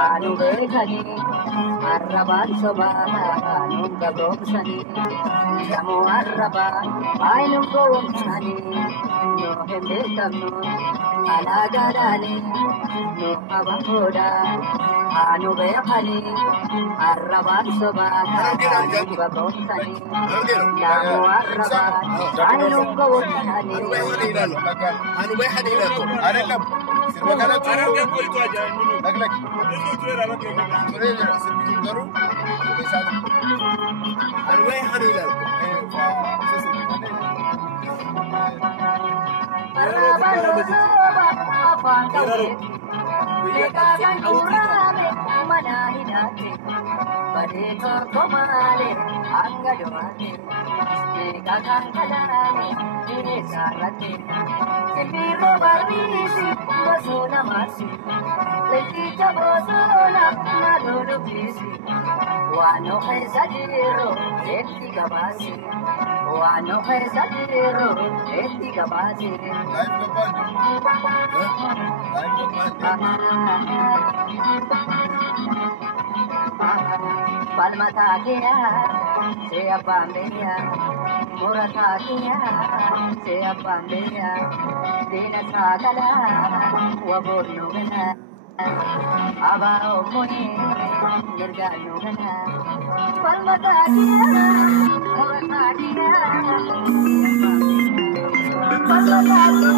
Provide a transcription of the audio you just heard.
anu beekani arrabaan sobaa anu gagoomsani sammuu arrabaa baay'inu gowwoomsani yoo hin beekamnu alaagaadhaani nu abahoodha anu beekani arrabaan sobaa anu gagoomsani sammuu arrabaa baay'inu gowwoomsani. Anu beekani ilaatu. Adakam. Sirba kanatti. Arabaan qoytu ajaa'ibu. Laklaki. Inni tureera bakka eegamu. Tureera sirbi garuu. Anu beekani ilaatu. Wano pesadero eti kabasi wano pesadero eti kabasi palmata kia se apambeya murata kia se apambeya dina sagala waborno gana abao moni nirgano gana palmata kia murata kia palmata